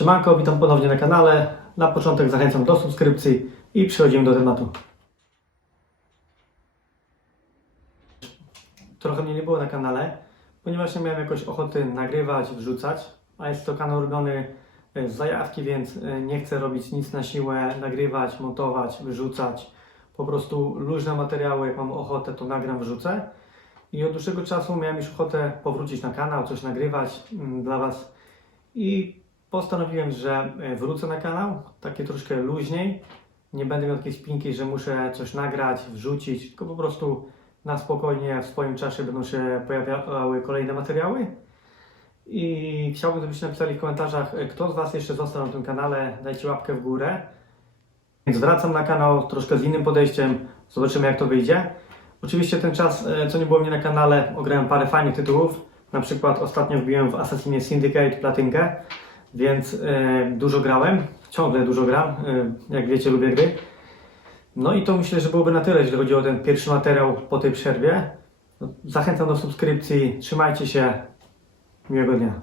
Siemanko, witam ponownie na kanale. Na początek zachęcam do subskrypcji i przechodzimy do tematu. Trochę mnie nie było na kanale, ponieważ nie miałem jakoś ochoty nagrywać, wrzucać, a jest to kanał robiony e, z zajawki, więc e, nie chcę robić nic na siłę, nagrywać, montować, wyrzucać. Po prostu luźne materiały, jak mam ochotę, to nagram, wrzucę. I od dłuższego czasu miałem już ochotę powrócić na kanał, coś nagrywać mm, dla Was. I postanowiłem, że e, wrócę na kanał, takie troszkę luźniej. Nie będę miał takiej spinki, że muszę coś nagrać, wrzucić, tylko po prostu na spokojnie w swoim czasie będą się pojawiały kolejne materiały. I chciałbym, żebyście napisali w komentarzach, e, kto z Was jeszcze został na tym kanale, dajcie łapkę w górę. Więc wracam na kanał troszkę z innym podejściem, zobaczymy jak to wyjdzie. Oczywiście ten czas, e, co nie było mnie na kanale, ograłem parę fajnych tytułów. Na przykład ostatnio wbiłem w Assassinie Syndicate platynkę, więc e, dużo grałem, ciągle dużo gram, e, jak wiecie lubię gry. No i to myślę, że byłoby na tyle, jeśli chodzi o ten pierwszy materiał po tej przerwie. No, Zachęcam do subskrypcji, trzymajcie się, miłego dnia.